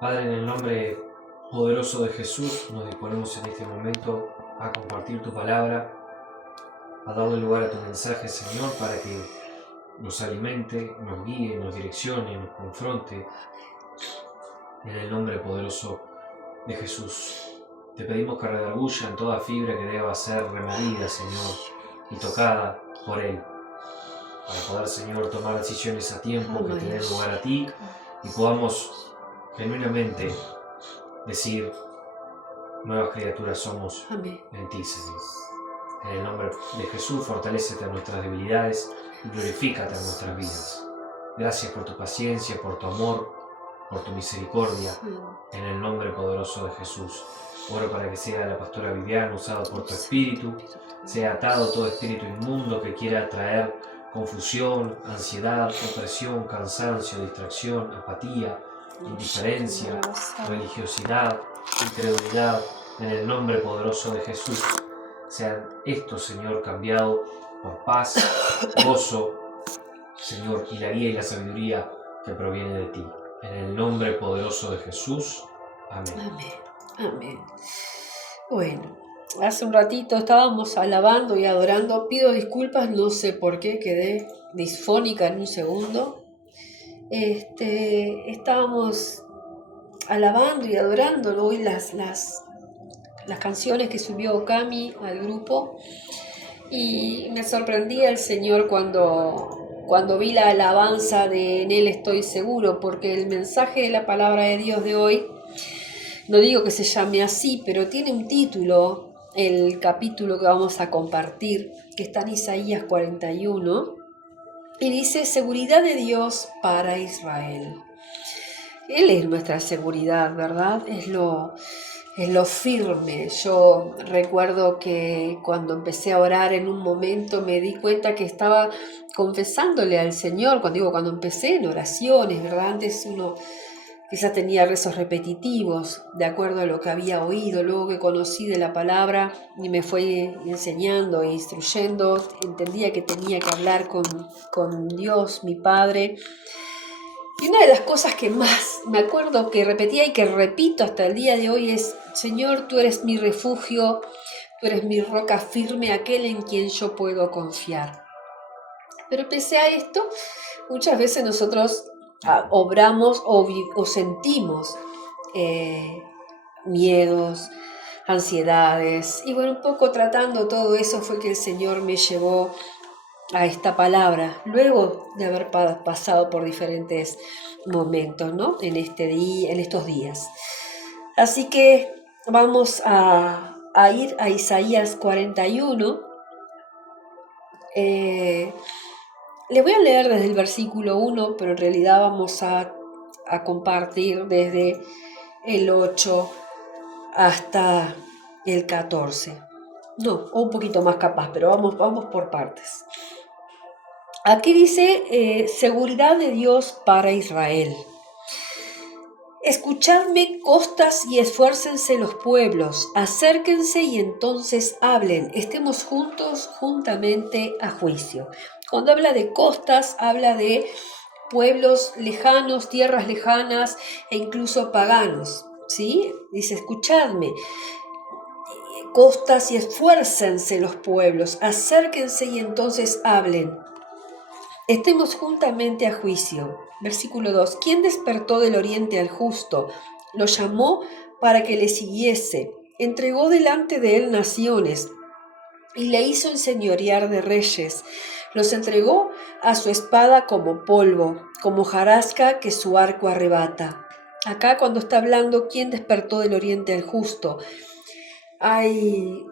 Padre, en el nombre poderoso de Jesús, nos disponemos en este momento a compartir tu palabra, a darle lugar a tu mensaje, Señor, para que nos alimente, nos guíe, nos direccione, nos confronte. En el nombre poderoso de Jesús, te pedimos que redarguya en toda fibra que deba ser removida, Señor, y tocada por Él, para poder, Señor, tomar decisiones a tiempo que te den lugar a ti y podamos genuinamente decir: nuevas criaturas somos en ti, Señor. En el nombre de Jesús, fortalécete en nuestras debilidades y glorifícate en nuestras vidas. Gracias por tu paciencia, por tu amor, por tu misericordia. En el nombre poderoso de Jesús. Oro para que sea la pastora Viviana usado por tu espíritu, sea atado todo espíritu inmundo que quiera traer confusión, ansiedad, opresión, cansancio, distracción, apatía, indiferencia, religiosidad, incredulidad. En el nombre poderoso de Jesús, sean estos, Señor, cambiados por paz, gozo, Señor, y la guía y la sabiduría que proviene de ti. En el nombre poderoso de Jesús. Amén. Amén. Amén. Bueno, hace un ratito estábamos alabando y adorando. Pido disculpas, no sé por qué quedé disfónica en un segundo. Estábamos alabando y adorando hoy las canciones que subió Cami al grupo, y me sorprendía el Señor cuando vi la alabanza de En Él estoy seguro, porque el mensaje de la palabra de Dios de hoy, no digo que se llame así, pero tiene un título, el capítulo que vamos a compartir, que está en Isaías 41, y dice: seguridad de Dios para Israel. Él es nuestra seguridad, ¿verdad? Es lo firme. Yo recuerdo que cuando empecé a orar, en un momento me di cuenta que estaba confesándole al Señor, cuando empecé en oraciones, ¿verdad? Antes uno quizás tenía rezos repetitivos, de acuerdo a lo que había oído, luego que conocí de la palabra y me fue enseñando e instruyendo, entendía que tenía que hablar con Dios, mi Padre. Y una de las cosas que más me acuerdo que repetía y que repito hasta el día de hoy es: Señor, tú eres mi refugio, tú eres mi roca firme, aquel en quien yo puedo confiar. Pero pese a esto, muchas veces nosotros obramos o sentimos miedos, ansiedades. Y bueno, un poco tratando todo eso fue que el Señor me llevó a esta palabra, luego de haber pasado por diferentes momentos, ¿no? En estos días. Así que vamos a ir a Isaías 41. Les voy a leer desde el versículo 1, pero en realidad vamos a compartir desde el 8 hasta el 14. No, o un poquito más capaz, pero vamos por partes. Aquí dice: seguridad de Dios para Israel. Escuchadme, costas, y esfuércense los pueblos, acérquense y entonces hablen, estemos juntos juntamente a juicio. Cuando habla de costas, habla de pueblos lejanos, tierras lejanas e incluso paganos, ¿sí? Dice: escuchadme, costas, y esfuércense los pueblos, acérquense y entonces hablen, estemos juntamente a juicio. Versículo 2. ¿Quién despertó del oriente al justo? Lo llamó para que le siguiese. Entregó delante de él naciones y le hizo enseñorear de reyes. Los entregó a su espada como polvo, como hojarasca que su arco arrebata. Acá, cuando está hablando quién despertó del oriente al justo, hay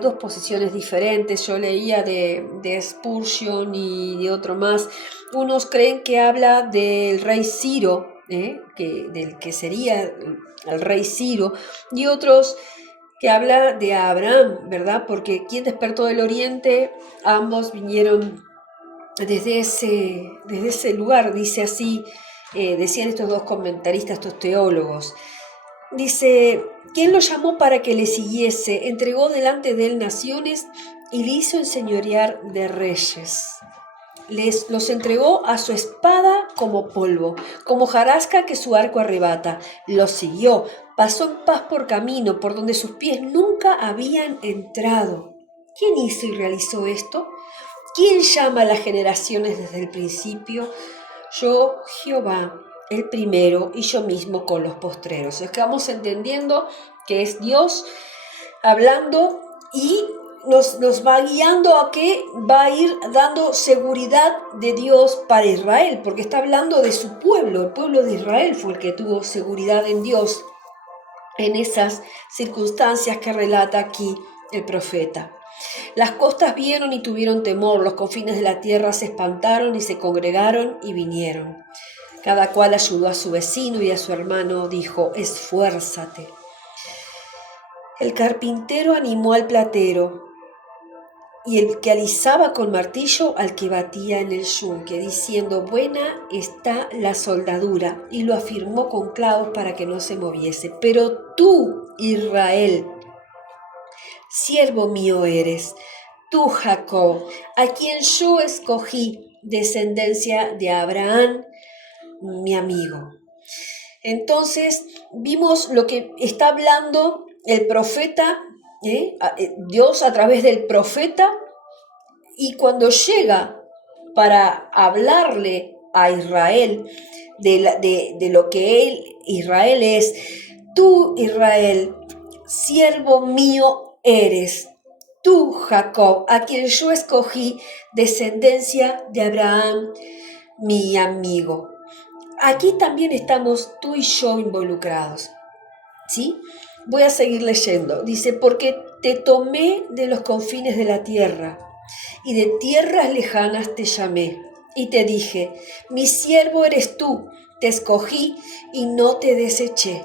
dos posiciones diferentes. Yo leía de Spurgeon y de otro más. Unos creen que habla del rey Ciro, del que sería el rey Ciro, y otros que habla de Abraham, ¿verdad? Porque quien despertó del oriente, ambos vinieron desde ese lugar, dice así, decían estos dos comentaristas, estos teólogos. Dice: ¿quién lo llamó para que le siguiese? Entregó delante de él naciones y le hizo enseñorear de reyes. los entregó a su espada como polvo, como hojarasca que su arco arrebata. Los siguió, pasó en paz por camino, por donde sus pies nunca habían entrado. ¿Quién hizo y realizó esto? ¿Quién llama a las generaciones desde el principio? Yo, Jehová, el primero, y yo mismo con los postreros. Estamos entendiendo que es Dios hablando y nos va guiando a que va a ir dando seguridad de Dios para Israel, porque está hablando de su pueblo. El pueblo de Israel fue el que tuvo seguridad en Dios en esas circunstancias que relata aquí el profeta. Las costas vieron y tuvieron temor, los confines de la tierra se espantaron y se congregaron y vinieron. Cada cual ayudó a su vecino y a su hermano dijo: esfuérzate. El carpintero animó al platero y el que alisaba con martillo al que batía en el yunque, diciendo: buena está la soldadura, y lo afirmó con clavos para que no se moviese. Pero tú, Israel, siervo mío eres, tú, Jacob, a quien yo escogí, descendencia de Abraham, mi amigo. Entonces vimos lo que está hablando el profeta, Dios a través del profeta, y cuando llega para hablarle a Israel de lo que Israel es: tú, Israel, siervo mío eres, tú, Jacob, a quien yo escogí, descendencia de Abraham, mi amigo. Aquí también estamos tú y yo involucrados, ¿sí? Voy a seguir leyendo. Dice: porque te tomé de los confines de la tierra, y de tierras lejanas te llamé, y te dije: mi siervo eres tú, te escogí y no te deseché.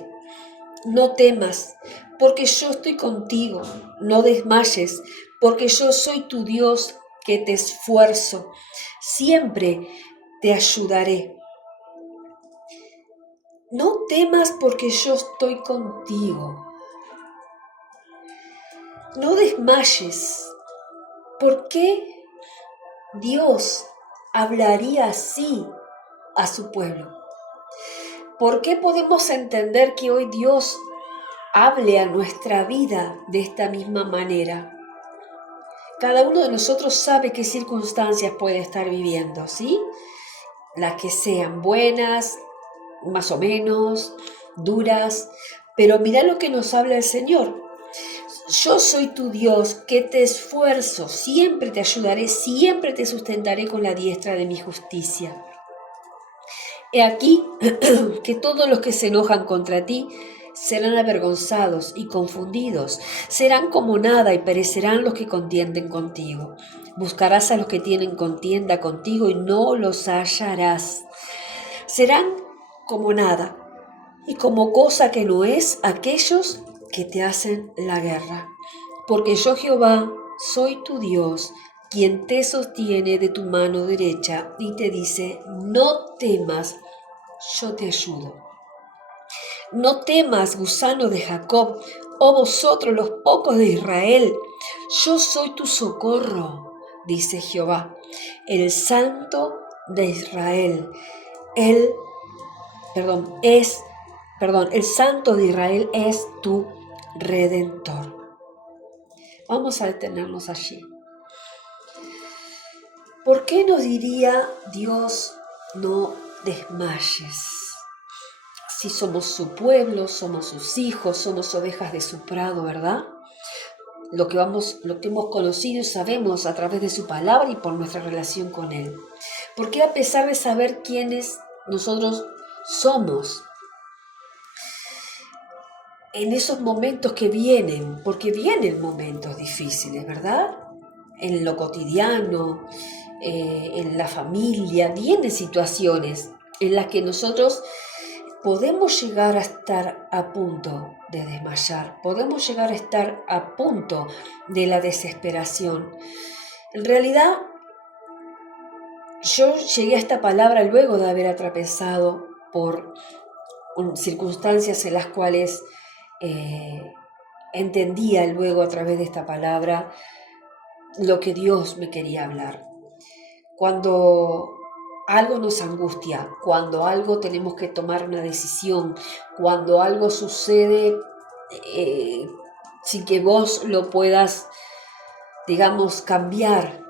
No temas, porque yo estoy contigo, no desmayes, porque yo soy tu Dios, que te esfuerzo, siempre te ayudaré. No temas, porque yo estoy contigo. No desmayes. ¿Por qué Dios hablaría así a su pueblo? ¿Por qué podemos entender que hoy Dios hable a nuestra vida de esta misma manera? Cada uno de nosotros sabe qué circunstancias puede estar viviendo, ¿sí? Las que sean buenas, más o menos, duras, pero mira lo que nos habla el Señor. Yo soy tu Dios, que te esfuerzo, siempre te ayudaré, siempre te sustentaré con la diestra de mi justicia. He aquí que todos los que se enojan contra ti serán avergonzados y confundidos, serán como nada y perecerán los que contienden contigo. Buscarás a los que tienen contienda contigo y no los hallarás. Serán como nada y como cosa que no es aquellos que te hacen la guerra. Porque yo, Jehová, soy tu Dios, quien te sostiene de tu mano derecha y te dice: no temas, yo te ayudo. No temas, gusano de Jacob, oh vosotros los pocos de Israel, yo soy tu socorro, dice Jehová, el Santo de Israel. El Santo de Israel es tu Redentor. Vamos a detenernos allí. ¿Por qué nos diría Dios: no desmayes? Si somos su pueblo, somos sus hijos, somos ovejas de su prado, ¿verdad? Lo que hemos conocido y sabemos a través de su palabra y por nuestra relación con Él. ¿Por qué, a pesar de saber quiénes nosotros somos, en esos momentos que vienen, porque vienen momentos difíciles, ¿verdad? En lo cotidiano, en la familia, vienen situaciones en las que nosotros podemos llegar a estar a punto de desmayar, podemos llegar a estar a punto de la desesperación. En realidad, yo llegué a esta palabra luego de haber atravesado por circunstancias en las cuales entendía luego a través de esta palabra lo que Dios me quería hablar. cuando algo nos angustia, cuando algo tenemos que tomar una decisión, cuando algo sucede sin que vos lo puedas, digamos, cambiar.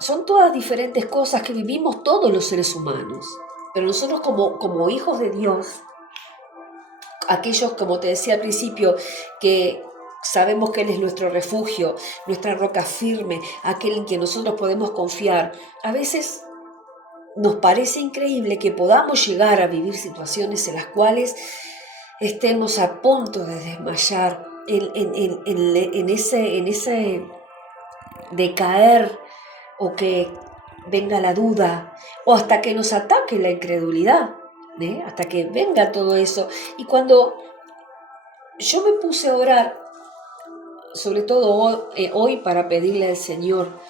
Son todas diferentes cosas que vivimos todos los seres humanos, pero nosotros como hijos de Dios, aquellos, como te decía al principio, que sabemos que Él es nuestro refugio, nuestra roca firme, aquel en que nosotros podemos confiar, a veces nos parece increíble que podamos llegar a vivir situaciones en las cuales estemos a punto de desmayar, en ese decaer, o que venga la duda, o hasta que nos ataque la incredulidad, hasta que venga todo eso. Y cuando yo me puse a orar, sobre todo hoy para pedirle al Señor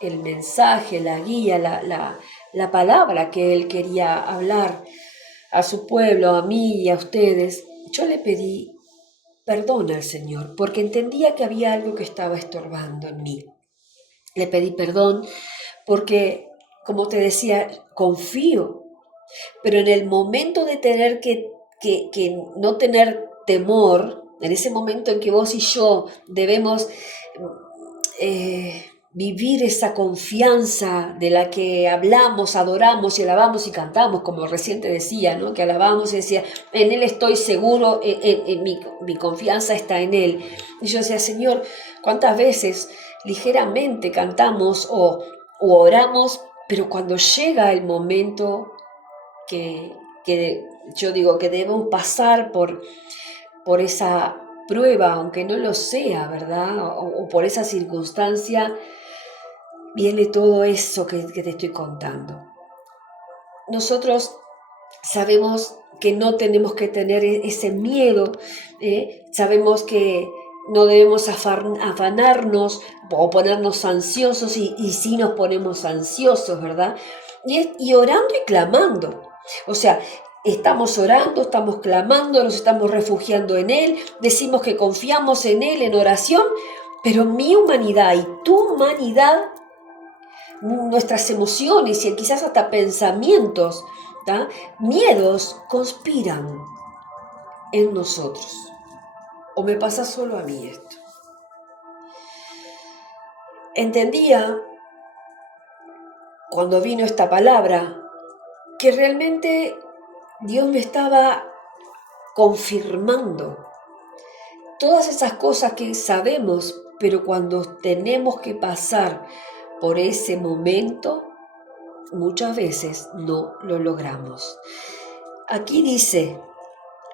el mensaje, la guía, la palabra que Él quería hablar a su pueblo, a mí y a ustedes, yo le pedí perdón al Señor, porque entendía que había algo que estaba estorbando en mí. Le pedí perdón porque, como te decía, confío, pero en el momento de tener que no tener temor, en ese momento en que vos y yo debemos vivir esa confianza de la que hablamos, adoramos y alabamos y cantamos, como recién te decía, ¿no? Que alabamos y decía, en Él estoy seguro, mi confianza está en Él. Y yo decía, Señor, ¿cuántas veces ligeramente cantamos o oramos, pero cuando llega el momento que yo digo que debemos pasar por esa prueba, aunque no lo sea, ¿verdad? O por esa circunstancia, viene todo eso que te estoy contando. Nosotros sabemos que no tenemos que tener ese miedo, sabemos que no debemos afanarnos o ponernos ansiosos, y sí nos ponemos ansiosos, ¿verdad? Y orando y clamando. O sea, estamos orando, estamos clamando, nos estamos refugiando en Él, decimos que confiamos en Él en oración, pero mi humanidad y tu humanidad, nuestras emociones y quizás hasta pensamientos, ¿tá? Miedos conspiran en nosotros. ¿O me pasa solo a mí esto? Entendía, cuando vino esta palabra, que realmente Dios me estaba confirmando todas esas cosas que sabemos, pero cuando tenemos que pasar por ese momento, muchas veces no lo logramos. Aquí dice,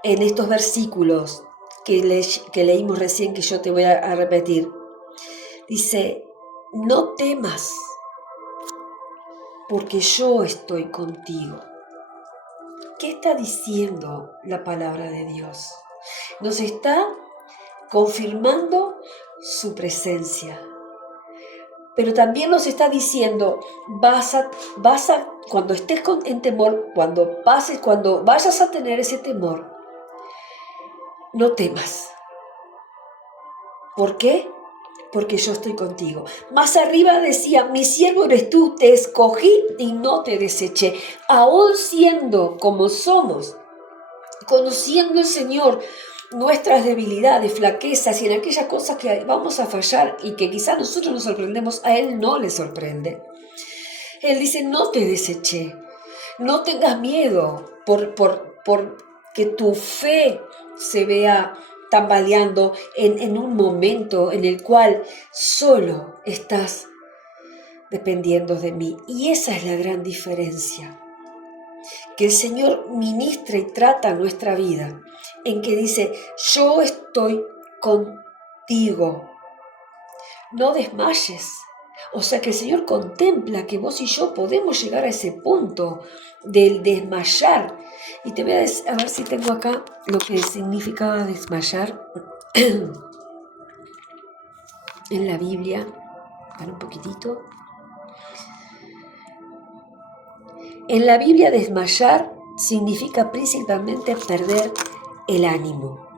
en estos versículos que leímos recién, que yo te voy a repetir, dice, no temas, porque yo estoy contigo. ¿Qué está diciendo la palabra de Dios? Nos está confirmando su presencia, pero también nos está diciendo, cuando estés en temor, cuando vayas a tener ese temor, no temas. ¿Por qué? Porque yo estoy contigo. Más arriba decía, mi siervo eres tú, te escogí y no te deseché. Aún siendo como somos, conociendo el Señor nuestras debilidades, flaquezas y en aquellas cosas que vamos a fallar y que quizás nosotros nos sorprendemos, a Él no le sorprende. Él dice, no te deseché, no tengas miedo por que tu fe se vea tambaleando en un momento en el cual solo estás dependiendo de mí. Y esa es la gran diferencia, que el Señor ministra y trata nuestra vida, en que dice, yo estoy contigo, no desmayes. O sea que el Señor contempla que vos y yo podemos llegar a ese punto del desmayar. Y te voy a ver si tengo acá lo que significaba desmayar en la Biblia. Para un poquitito. En la Biblia desmayar significa principalmente perder el ánimo,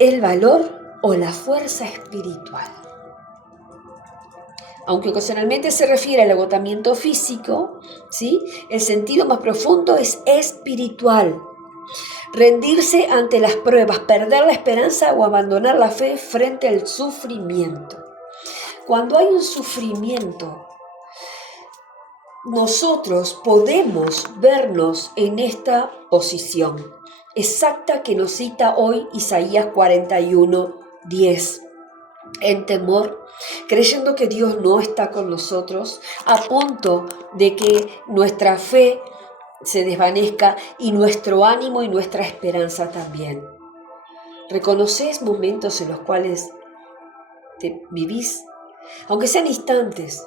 el valor o la fuerza espiritual. aunque ocasionalmente se refiere al agotamiento físico, ¿sí? El sentido más profundo es espiritual. Rendirse ante las pruebas, perder la esperanza o abandonar la fe frente al sufrimiento. Cuando hay un sufrimiento, nosotros podemos vernos en esta posición exacta que nos cita hoy Isaías 41:10. En temor, creyendo que Dios no está con nosotros, a punto de que nuestra fe se desvanezca y nuestro ánimo y nuestra esperanza también. ¿Reconoces momentos en los cuales te vivís? Aunque sean instantes,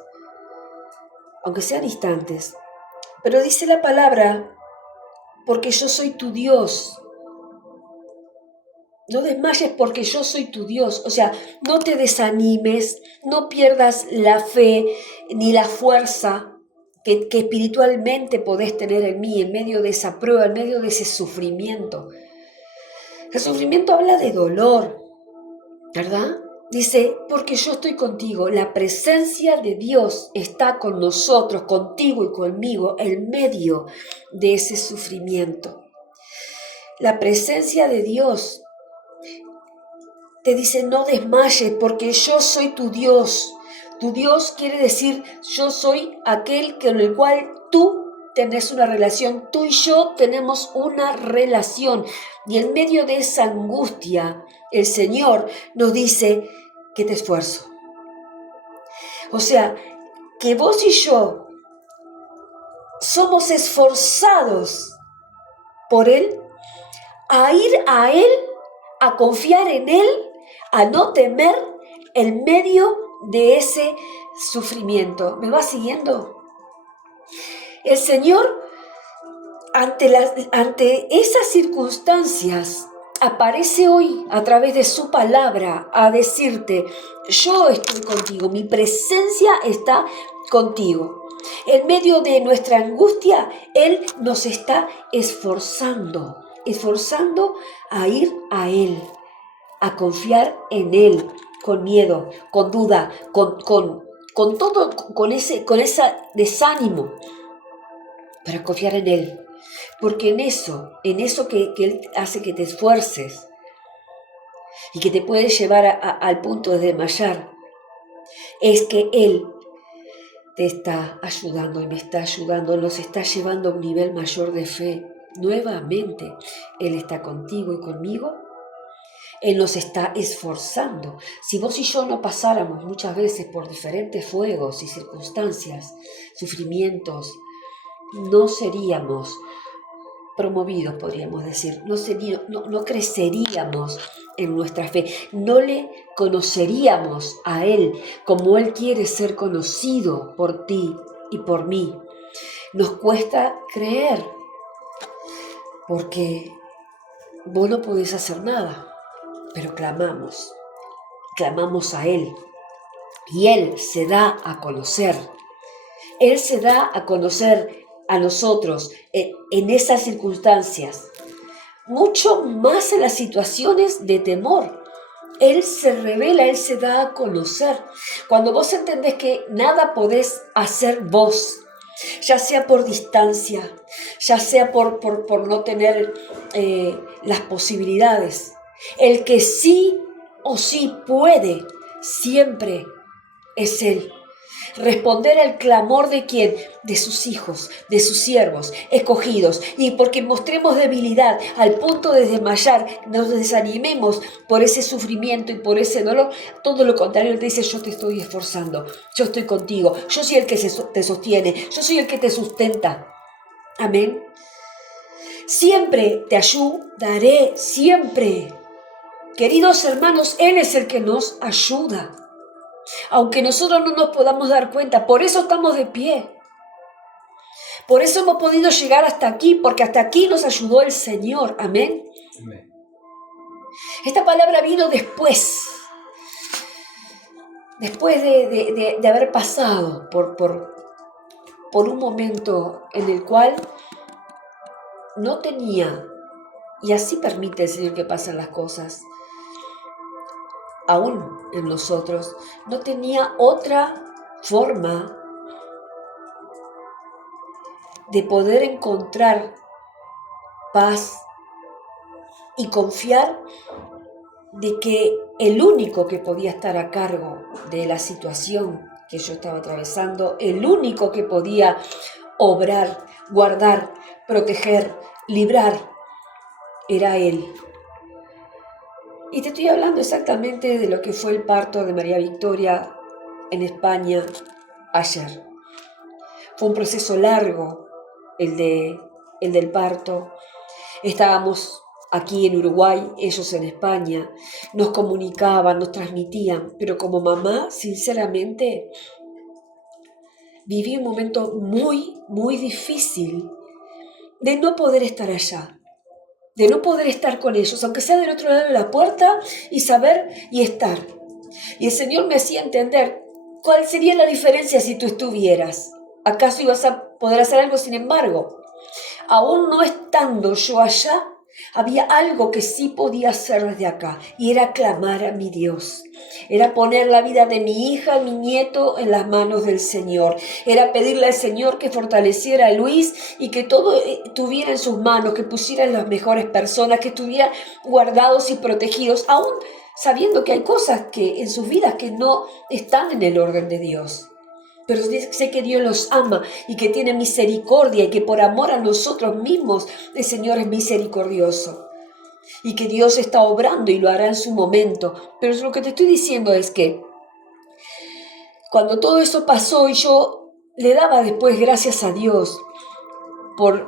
pero dice la palabra, porque yo soy tu Dios. No desmayes porque yo soy tu Dios. O sea, no te desanimes, no pierdas la fe ni la fuerza que espiritualmente podés tener en mí, en medio de esa prueba, en medio de ese sufrimiento. El sufrimiento habla de dolor, ¿verdad? Dice, porque yo estoy contigo, la presencia de Dios está con nosotros, contigo y conmigo, en medio de ese sufrimiento. La presencia de Dios te dice, no desmayes porque yo soy tu Dios. Tu Dios quiere decir, yo soy aquel con el cual tú tenés una relación, tú y yo tenemos una relación. Y en medio de esa angustia, el Señor nos dice que te esfuerzo. O sea, que vos y yo somos esforzados por Él, a ir a Él, a confiar en Él, a no temer en medio de ese sufrimiento. ¿Me va siguiendo? El Señor, ante esas circunstancias, aparece hoy a través de su palabra a decirte, yo estoy contigo, mi presencia está contigo. En medio de nuestra angustia, Él nos está esforzando a ir a Él, a confiar en Él, con miedo, con duda, con todo, con ese desánimo, para confiar en Él. Porque en eso que Él hace que te esfuerces y que te puede llevar al punto de desmayar, es que Él te está ayudando y me está ayudando, nos está llevando a un nivel mayor de fe. Nuevamente, Él está contigo y conmigo. Él nos está esforzando. Si vos y yo no pasáramos muchas veces por diferentes fuegos y circunstancias, sufrimientos, no seríamos promovidos, podríamos decir, no creceríamos en nuestra fe, no le conoceríamos a Él como Él quiere ser conocido por ti y por mí. Nos cuesta creer, porque vos no podés hacer nada, pero clamamos a Él, y Él se da a conocer. Él se da a conocer a nosotros en esas circunstancias, mucho más en las situaciones de temor. Él se revela, Él se da a conocer. Cuando vos entendés que nada podés hacer vos, ya sea por distancia, ya sea por no tener las posibilidades, el que sí o sí puede siempre es Él. Responder al clamor de ¿quién? De sus hijos, de sus siervos, escogidos. Y porque mostremos debilidad al punto de desmayar, nos desanimemos por ese sufrimiento y por ese dolor, todo lo contrario, Él te dice, yo te estoy esforzando, yo estoy contigo, yo soy el que te sostiene, yo soy el que te sustenta. Amén. Siempre te ayudaré, siempre. Queridos hermanos, Él es el que nos ayuda. Aunque nosotros no nos podamos dar cuenta, por eso estamos de pie. Por eso hemos podido llegar hasta aquí, porque hasta aquí nos ayudó el Señor. Amén. Amén. Esta palabra vino después de haber pasado por un momento en el cual no tenía, y así permite el Señor que pasen las cosas, aún en nosotros, no tenía otra forma de poder encontrar paz y confiar de que el único que podía estar a cargo de la situación que yo estaba atravesando, el único que podía obrar, guardar, proteger, librar, era Él. Y te estoy hablando exactamente de lo que fue el parto de María Victoria en España ayer. Fue un proceso largo el del parto. Estábamos aquí en Uruguay, ellos en España, nos comunicaban, nos transmitían, pero como mamá, sinceramente, viví un momento muy, muy difícil de no poder estar allá, de no poder estar con ellos, aunque sea del otro lado de la puerta, y saber y estar. Y el Señor me hacía entender cuál sería la diferencia si tú estuvieras. ¿Acaso ibas a poder hacer algo? Sin embargo, aún no estando yo allá, había algo que sí podía hacer desde acá, y era clamar a mi Dios. Era poner la vida de mi hija y mi nieto en las manos del Señor. Era pedirle al Señor que fortaleciera a Luis y que todo estuviera en sus manos, que pusiera en las mejores personas, que estuvieran guardados y protegidos, aún sabiendo que hay cosas que en sus vidas que no están en el orden de Dios. Pero sé que Dios los ama y que tiene misericordia y que por amor a nosotros mismos el Señor es misericordioso. Y que Dios está obrando y lo hará en su momento. Pero lo que te estoy diciendo es que cuando todo eso pasó y yo le daba después gracias a Dios por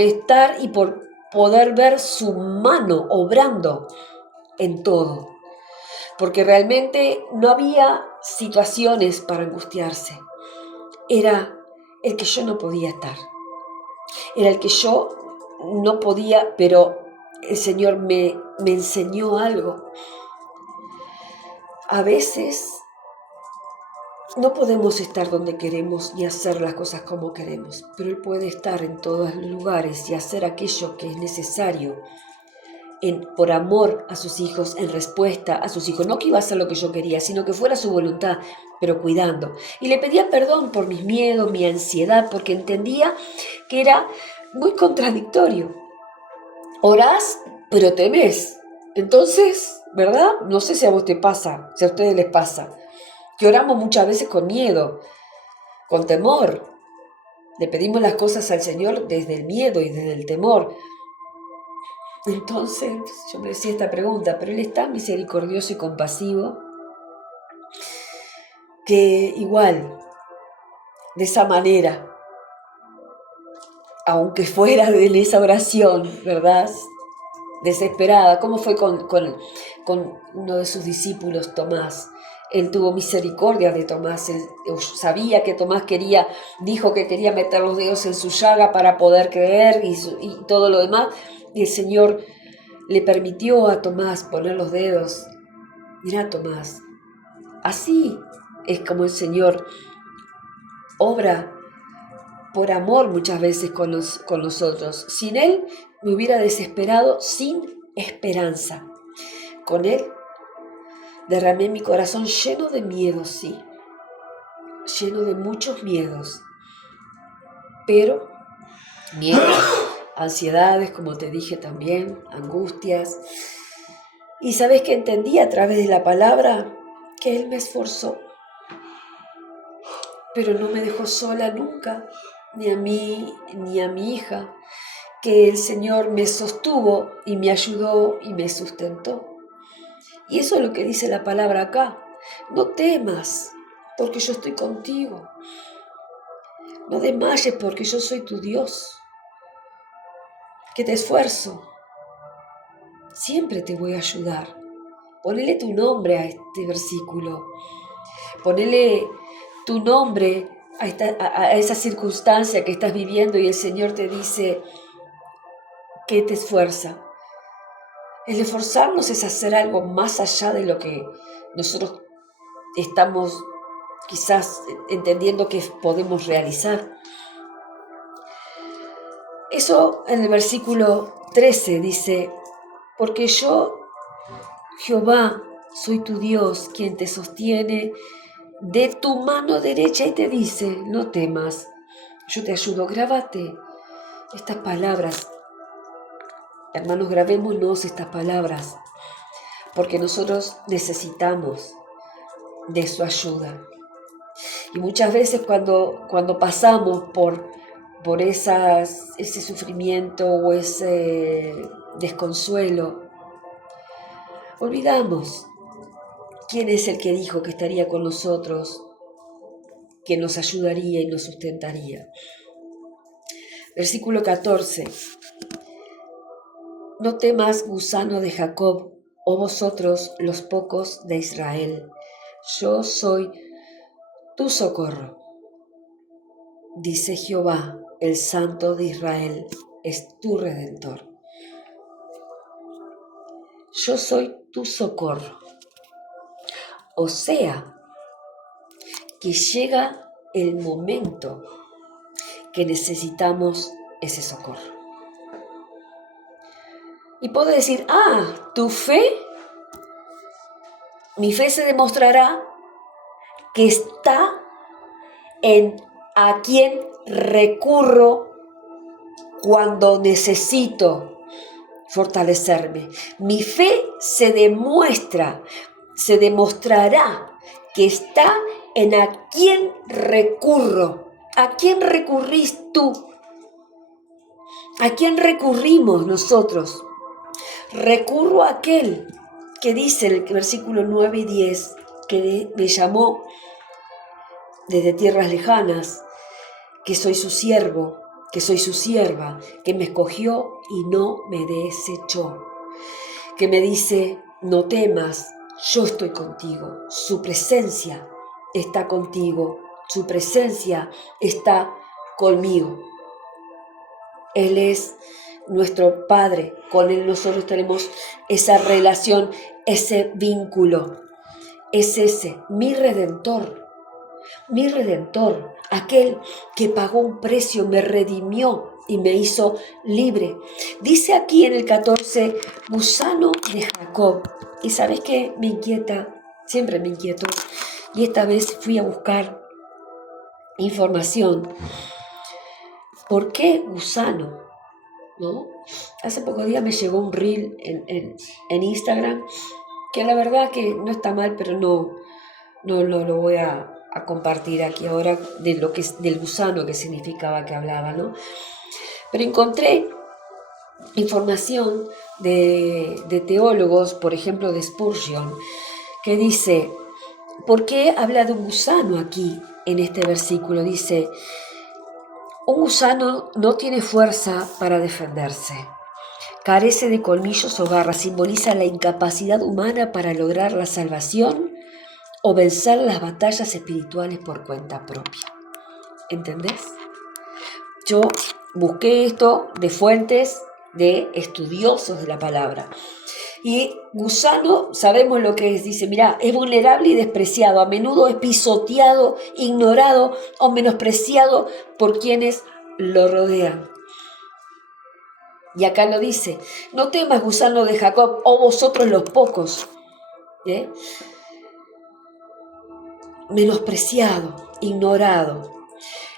estar y por poder ver su mano obrando en todo. Porque realmente no había situaciones para angustiarse. Era el que yo no podía estar. Era el que yo no podía, pero el Señor me enseñó algo. A veces no podemos estar donde queremos ni hacer las cosas como queremos, pero Él puede estar en todos los lugares y hacer aquello que es necesario por amor a sus hijos, en respuesta a sus hijos. No que iba a hacer lo que yo quería, sino que fuera su voluntad, pero cuidando. Y le pedía perdón por mis miedos, mi ansiedad, porque entendía que era muy contradictorio. Orás, pero temés. Entonces, ¿verdad? No sé si a vos te pasa, si a ustedes les pasa, que oramos muchas veces con miedo, con temor. Le pedimos las cosas al Señor desde el miedo y desde el temor. Entonces yo me decía esta pregunta, pero Él es tan misericordioso y compasivo que igual, de esa manera, aunque fuera de esa oración, ¿verdad?, desesperada, como fue con uno de sus discípulos, Tomás. Él tuvo misericordia de Tomás. Él sabía que Tomás dijo que quería meter los dedos en su llaga para poder creer y todo lo demás. Y el Señor le permitió a Tomás poner los dedos. Mira, Tomás, así es como el Señor obra por amor muchas veces con nosotros. Sin Él me hubiera desesperado, sin esperanza. Con Él derramé mi corazón lleno de miedos, sí, lleno de muchos miedos, pero miedos, ansiedades, como te dije también, angustias. Y sabes que entendí a través de la palabra que Él me esforzó, pero no me dejó sola nunca, ni a mí ni a mi hija, que el Señor me sostuvo y me ayudó y me sustentó. Y eso es lo que dice la palabra acá. No temas, porque yo estoy contigo. No desmayes, porque yo soy tu Dios, que te esfuerzo. Siempre te voy a ayudar. Ponele tu nombre a este versículo. Ponele tu nombre a esa circunstancia que estás viviendo y el Señor te dice que te esfuerza. El esforzarnos es hacer algo más allá de lo que nosotros estamos quizás entendiendo que podemos realizar. Eso en el versículo 13 dice: porque yo, Jehová, soy tu Dios, quien te sostiene de tu mano derecha y te dice, no temas, yo te ayudo. Grábate estas palabras. Hermanos, grabémonos estas palabras, porque nosotros necesitamos de su ayuda. Y muchas veces cuando pasamos por ese sufrimiento o ese desconsuelo, olvidamos quién es el que dijo que estaría con nosotros, que nos ayudaría y nos sustentaría. Versículo 14. No temas, gusano de Jacob, oh vosotros los pocos de Israel. Yo soy tu socorro. Dice Jehová, el Santo de Israel, es tu Redentor. Yo soy tu socorro. O sea, que llega el momento que necesitamos ese socorro. Y puedo decir, tu fe, mi fe se demostrará que está en a quien recurro cuando necesito fortalecerme. Mi fe se demostrará que está en a quien recurro. ¿A quién recurrís tú? ¿A quién recurrimos nosotros? Recurro a aquel que dice en el versículo 9 y 10, que me llamó desde tierras lejanas, que soy su siervo, que soy su sierva, que me escogió y no me desechó, que me dice, no temas, yo estoy contigo, su presencia está contigo, su presencia está conmigo. Él es nuestro Padre, con Él nosotros tenemos esa relación, ese vínculo. Es ese, mi Redentor, aquel que pagó un precio, me redimió y me hizo libre. Dice aquí en el 14, gusano de Jacob. Y ¿sabes qué? Me inquieta, siempre me inquieto. Y esta vez fui a buscar información. ¿Por qué gusano? ¿No? Hace pocos días me llegó un reel en Instagram, que la verdad que no está mal, pero no lo voy a compartir aquí ahora del gusano que significaba que hablaba, ¿no? Pero encontré información de teólogos, por ejemplo de Spurgeon, que dice, ¿por qué habla de un gusano aquí en este versículo? Dice, un gusano no tiene fuerza para defenderse. Carece de colmillos o garras, simboliza la incapacidad humana para lograr la salvación o vencer las batallas espirituales por cuenta propia. ¿Entendés? Yo busqué esto de fuentes de estudiosos de la palabra. Y gusano, sabemos lo que es, dice, mira, es vulnerable y despreciado, a menudo es pisoteado, ignorado o menospreciado por quienes lo rodean. Y acá lo dice, no temas, gusano de Jacob, o vosotros los pocos. Menospreciado, ignorado.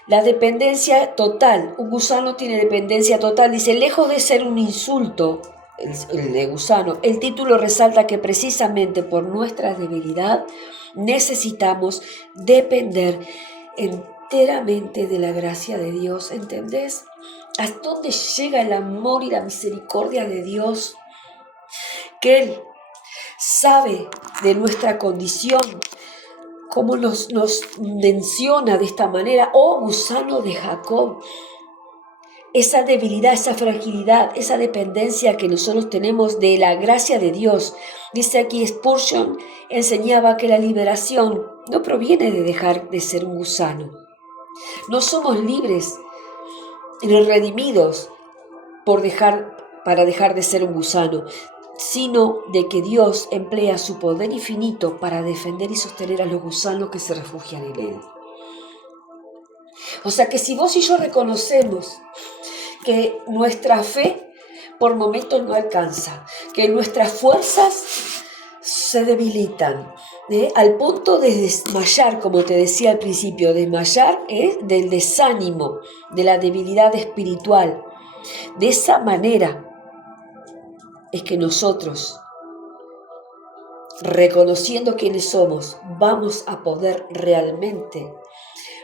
La dependencia total, un gusano tiene dependencia total, dice, lejos de ser un insulto, el de gusano, el título resalta que precisamente por nuestra debilidad necesitamos depender enteramente de la gracia de Dios, ¿entendés? ¿Hasta dónde llega el amor y la misericordia de Dios? Que Él sabe de nuestra condición, como nos menciona de esta manera, oh gusano de Jacob. Esa debilidad, esa fragilidad, esa dependencia que nosotros tenemos de la gracia de Dios. Dice aquí Spurgeon, enseñaba que la liberación no proviene de dejar de ser un gusano. No somos libres ni redimidos para dejar de ser un gusano, sino de que Dios emplea su poder infinito para defender y sostener a los gusanos que se refugian en Él. O sea que si vos y yo reconocemos que nuestra fe por momentos no alcanza, que nuestras fuerzas se debilitan, al punto de desmayar, como te decía al principio, desmayar es del desánimo, de la debilidad espiritual. De esa manera es que nosotros, reconociendo quiénes somos, vamos a poder realmente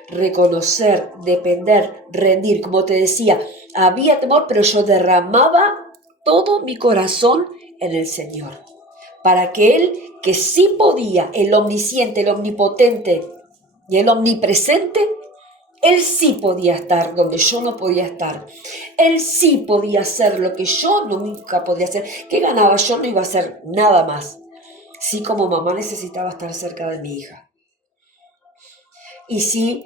reconocer, depender, rendir. Como te decía, había temor, pero yo derramaba todo mi corazón en el Señor, para que Él, que sí podía, el omnisciente, el omnipotente y el omnipresente, Él sí podía estar donde yo no podía estar. Él sí podía hacer lo que yo nunca podía hacer. ¿Qué ganaba? Yo no iba a hacer nada más. Sí, como mamá necesitaba estar cerca de mi hija. Y sí,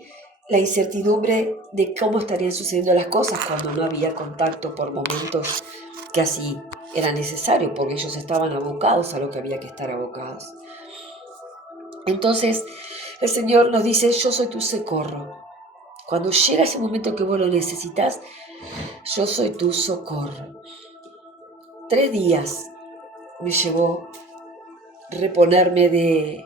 la incertidumbre de cómo estarían sucediendo las cosas cuando no había contacto por momentos que así era necesario, porque ellos estaban abocados a lo que había que estar abocados. Entonces, el Señor nos dice, yo soy tu socorro. Cuando llega ese momento que vos lo necesitas, yo soy tu socorro. 3 días me llevó reponerme de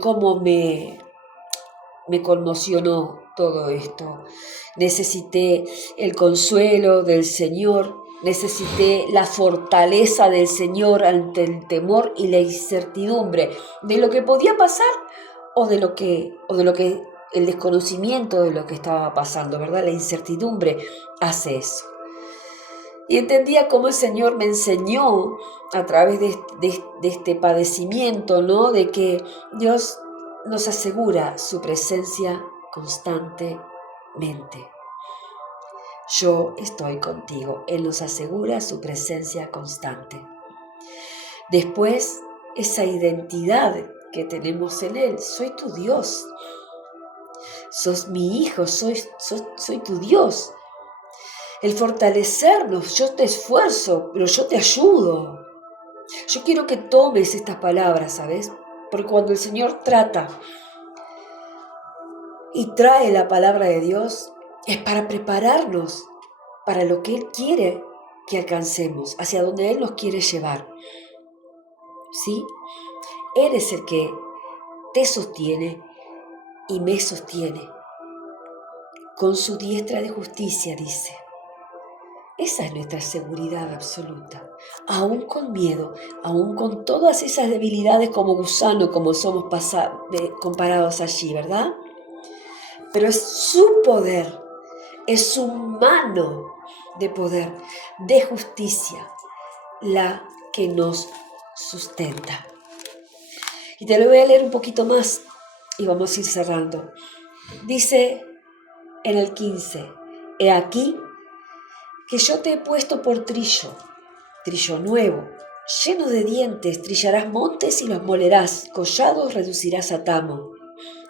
cómo me conmocionó todo esto. Necesité el consuelo del Señor, necesité la fortaleza del Señor ante el temor y la incertidumbre de lo que podía pasar o de lo que el desconocimiento de lo que estaba pasando, ¿verdad? La incertidumbre hace eso. Y entendía cómo el Señor me enseñó a través de este padecimiento, ¿no? De que Dios nos asegura su presencia constantemente. Yo estoy contigo. Él nos asegura su presencia constante. Después, esa identidad que tenemos en Él. Soy tu Dios. Sos mi hijo, soy tu Dios. El fortalecernos, yo te esfuerzo, pero yo te ayudo. Yo quiero que tomes estas palabras, ¿sabes? Porque cuando el Señor trata y trae la palabra de Dios, es para prepararnos para lo que Él quiere que alcancemos, hacia donde Él nos quiere llevar. ¿Sí? Él es el que te sostiene y me sostiene. Con su diestra de justicia, dice. Esa es nuestra seguridad absoluta. Aún con miedo, aún con todas esas debilidades como gusano, como somos comparados allí, ¿verdad? Pero es su poder, es su mano de poder, de justicia, la que nos sustenta. Y te lo voy a leer un poquito más y vamos a ir cerrando. Dice en el 15, he aquí que yo te he puesto por trillo nuevo, lleno de dientes, trillarás montes y los molerás, collados reducirás a tamo,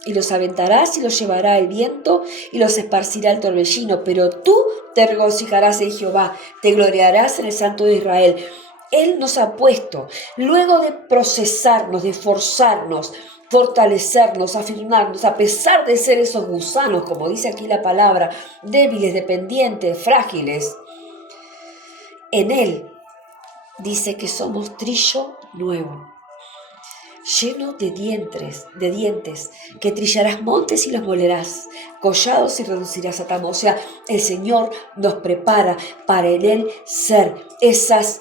y los aventarás y los llevará el viento y los esparcirá el torbellino, pero tú te regocijarás en Jehová, te gloriarás en el Santo de Israel. Él nos ha puesto, luego de procesarnos, de forzarnos, fortalecernos, afirmarnos, a pesar de ser esos gusanos, como dice aquí la palabra, débiles, dependientes, frágiles, en Él dice que somos trillo nuevo, lleno de dientes, que trillarás montes y los molerás, collados y reducirás a tamo. O sea, el Señor nos prepara para en Él ser esas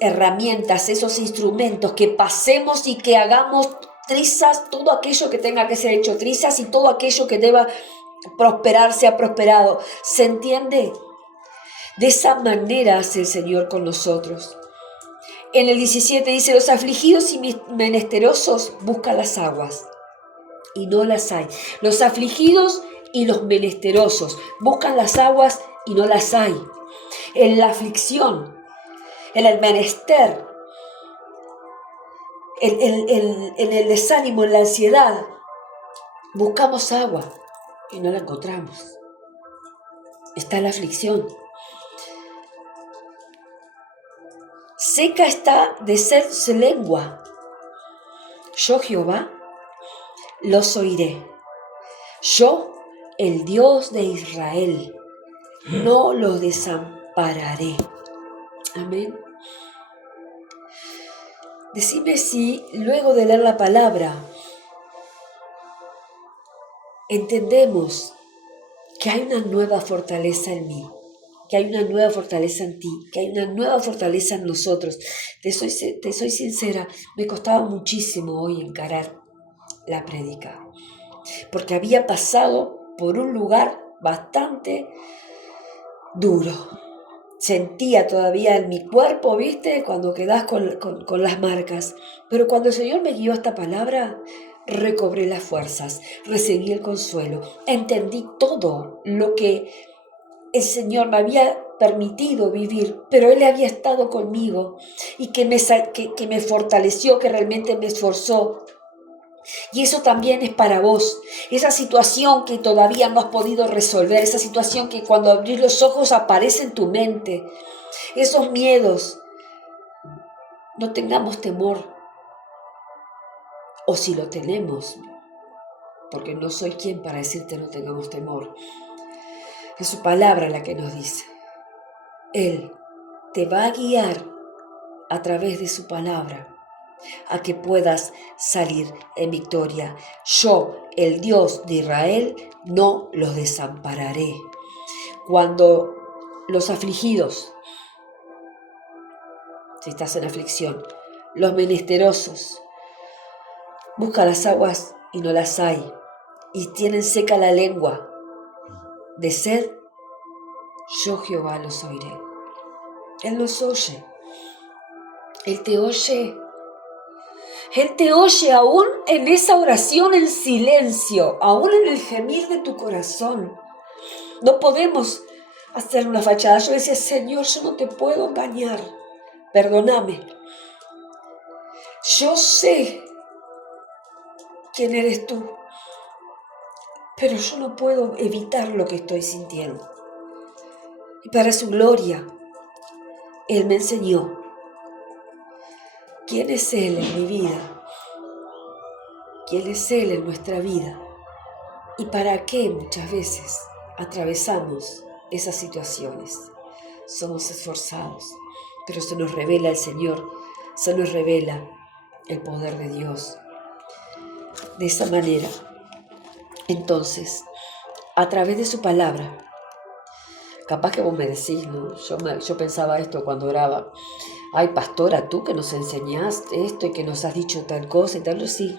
herramientas, esos instrumentos, que pasemos y que hagamos trizas, todo aquello que tenga que ser hecho trizas y todo aquello que deba prosperar sea prosperado. ¿Se entiende? De esa manera hace el Señor con nosotros. En el 17 dice, los afligidos y menesterosos buscan las aguas y no las hay. Los afligidos y los menesterosos buscan las aguas y no las hay. En la aflicción, en el menester, en el desánimo, en la ansiedad, buscamos agua y no la encontramos. Está la aflicción. Seca está de ser su lengua. Yo, Jehová, los oiré. Yo, el Dios de Israel, no los desampararé. Amén. decime si luego de leer la palabra entendemos que hay una nueva fortaleza en mí, que hay una nueva fortaleza en ti, que hay una nueva fortaleza en nosotros. Te soy sincera, me costaba muchísimo hoy encarar la prédica, porque había pasado por un lugar bastante duro. Sentía todavía en mi cuerpo, ¿viste? Cuando quedás con las marcas. Pero cuando el Señor me guió a esta palabra, recobré las fuerzas, recibí el consuelo, entendí todo lo que el Señor me había permitido vivir, pero Él había estado conmigo y que me fortaleció, que realmente me esforzó. Y eso también es para vos. Esa situación que todavía no has podido resolver, esa situación que cuando abrís los ojos aparece en tu mente, esos miedos, no tengamos temor. O si lo tenemos, porque no soy quien para decirte no tengamos temor. Es su palabra la que nos dice. Él te va a guiar a través de su palabra a que puedas salir en victoria. Yo, el Dios de Israel, no los desampararé. Cuando los afligidos, si estás en aflicción, los menesterosos, buscan las aguas y no las hay, y tienen seca la lengua de sed, yo Jehová los oiré. Él los oye. Él te oye. Él te oye aún en esa oración en silencio, aún en el gemir de tu corazón. No podemos hacer una fachada. Yo decía, Señor, yo no te puedo engañar. Perdóname. Yo sé quién eres tú, pero yo no puedo evitar lo que estoy sintiendo. Y para su gloria, Él me enseñó quién es Él en mi vida, quién es Él en nuestra vida y para qué muchas veces atravesamos esas situaciones. Somos esforzados, pero se nos revela el Señor, se nos revela el poder de Dios. De esa manera, entonces, a través de su palabra, capaz que vos me decís, ¿no? Yo pensaba esto cuando oraba. Ay, pastora, tú que nos enseñaste esto y que nos has dicho tal cosa y tal, sí.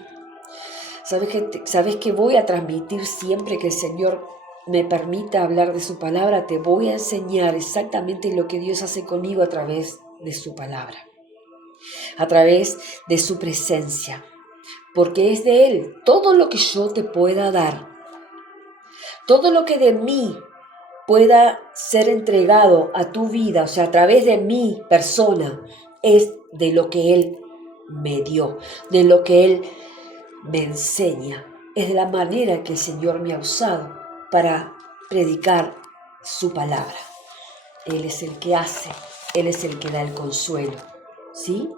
¿Sabes que voy a transmitir siempre que el Señor me permita hablar de su palabra? Te voy a enseñar exactamente lo que Dios hace conmigo a través de su palabra, a través de su presencia, porque es de Él todo lo que yo te pueda dar, todo lo que de mí pueda ser entregado a tu vida, o sea, a través de mi persona, es de lo que Él me dio, de lo que Él me enseña, es de la manera que el Señor me ha usado para predicar su palabra. Él es el que hace, Él es el que da el consuelo, ¿sí?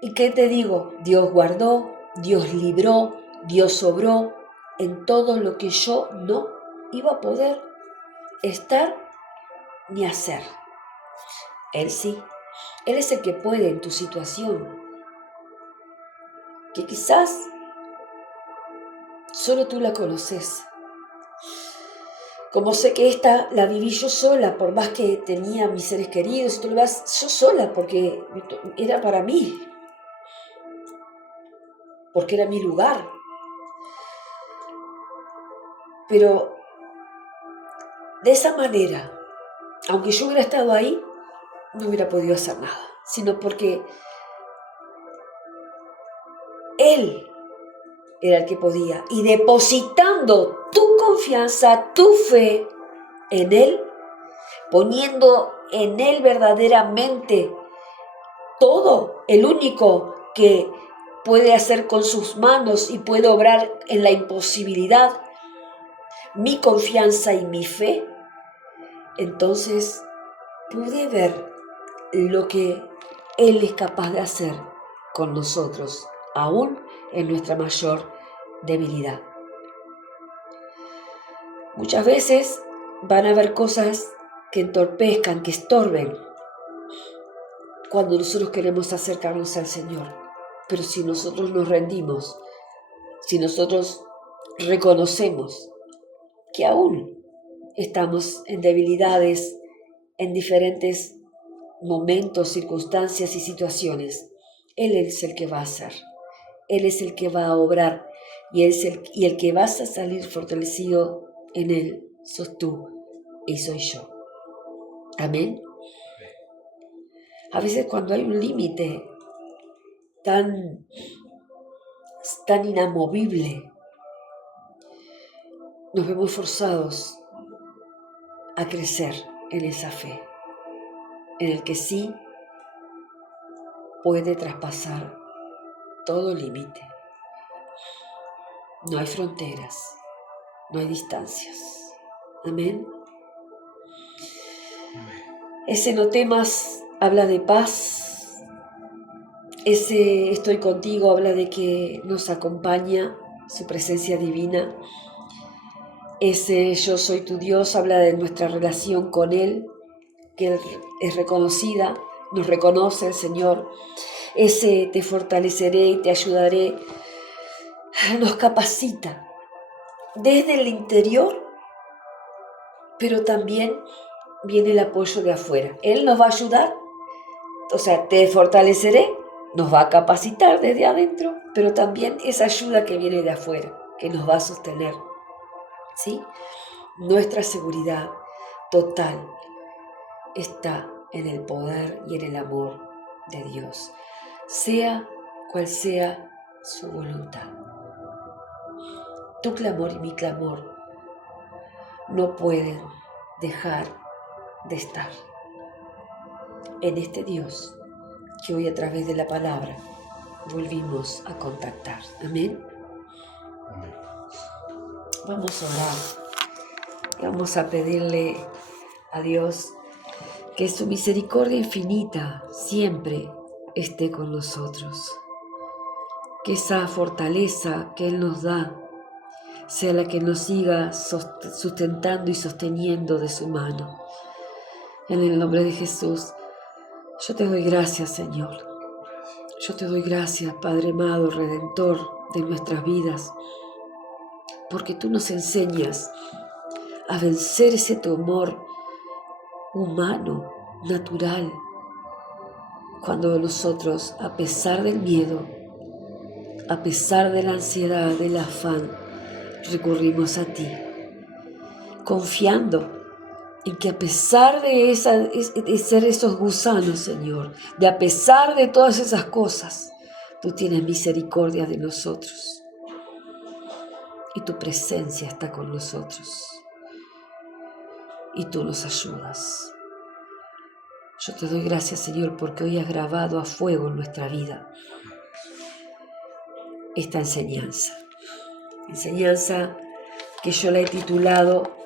¿Y qué te digo? Dios guardó, Dios libró, Dios obró en todo lo que yo no iba a poder estar ni hacer. Él sí, Él es el que puede en tu situación, que quizás solo tú la conoces. Como sé que esta la viví yo sola, por más que tenía mis seres queridos, y tú lo vas, yo sola, porque era para mí, porque era mi lugar. Pero de esa manera, aunque yo hubiera estado ahí, no hubiera podido hacer nada, sino porque Él era el que podía. Y depositando tu confianza, tu fe en Él, poniendo en Él verdaderamente todo, el único que puede hacer con sus manos y puede obrar en la imposibilidad, mi confianza y mi fe, entonces pude ver lo que Él es capaz de hacer con nosotros, aún en nuestra mayor debilidad. Muchas veces van a haber cosas que entorpezcan, que estorben cuando nosotros queremos acercarnos al Señor. Pero si nosotros nos rendimos, si nosotros reconocemos que aún estamos en debilidades, en diferentes momentos, circunstancias y situaciones, Él es el que va a hacer, Él es el que va a obrar y el que vas a salir fortalecido en Él sos tú y soy yo. Amén. A veces cuando hay un límite tan inamovible, nos vemos forzados a crecer en esa fe, en el que sí puede traspasar todo límite. No hay fronteras, no hay distancias. Amén. Ese no temas habla de paz. Ese estoy contigo habla de que nos acompaña su presencia divina. Ese yo soy tu Dios habla de nuestra relación con Él, que es reconocida, nos reconoce el Señor. Ese te fortaleceré y te ayudaré nos capacita desde el interior, pero también viene el apoyo de afuera. Él nos va a ayudar, o sea, te fortaleceré, nos va a capacitar desde adentro, pero también esa ayuda que viene de afuera, que nos va a sostener, ¿sí? Nuestra seguridad total está en el poder y en el amor de Dios, sea cual sea su voluntad. Tu clamor y mi clamor no pueden dejar de estar en este Dios que hoy a través de la palabra volvimos a contactar. Amén. Amén. Vamos a orar. Vamos a pedirle a Dios que su misericordia infinita siempre esté con nosotros. Que esa fortaleza que Él nos da sea la que nos siga sustentando y sosteniendo de su mano. En el nombre de Jesús, yo te doy gracias, Señor. Yo te doy gracias, Padre amado, Redentor de nuestras vidas, porque tú nos enseñas a vencer ese temor humano, natural, cuando nosotros, a pesar del miedo, a pesar de la ansiedad, del afán, recurrimos a ti, confiando en que a pesar de ser esos gusanos, Señor, de a pesar de todas esas cosas, tú tienes misericordia de nosotros y tu presencia está con nosotros y tú nos ayudas. Yo te doy gracias, Señor, porque hoy has grabado a fuego en nuestra vida esta enseñanza que yo la he titulado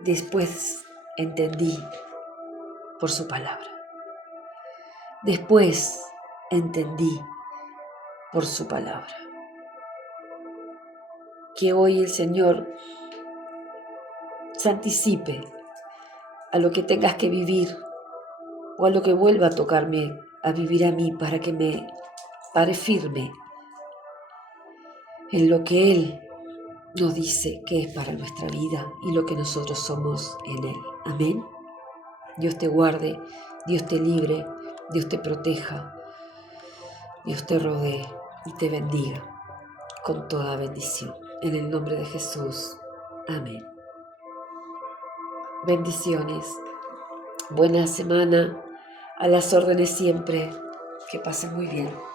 Después entendí por su palabra. Después entendí por su palabra. Que hoy el Señor se anticipe a lo que tengas que vivir o a lo que vuelva a tocarme a vivir a mí para que me pare firme en lo que Él nos dice que es para nuestra vida y lo que nosotros somos en Él. Amén. Dios te guarde, Dios te libre, Dios te proteja, Dios te rodee y te bendiga con toda bendición. En el nombre de Jesús. Amén. Bendiciones. Buena semana. A las órdenes siempre. Que pasen muy bien.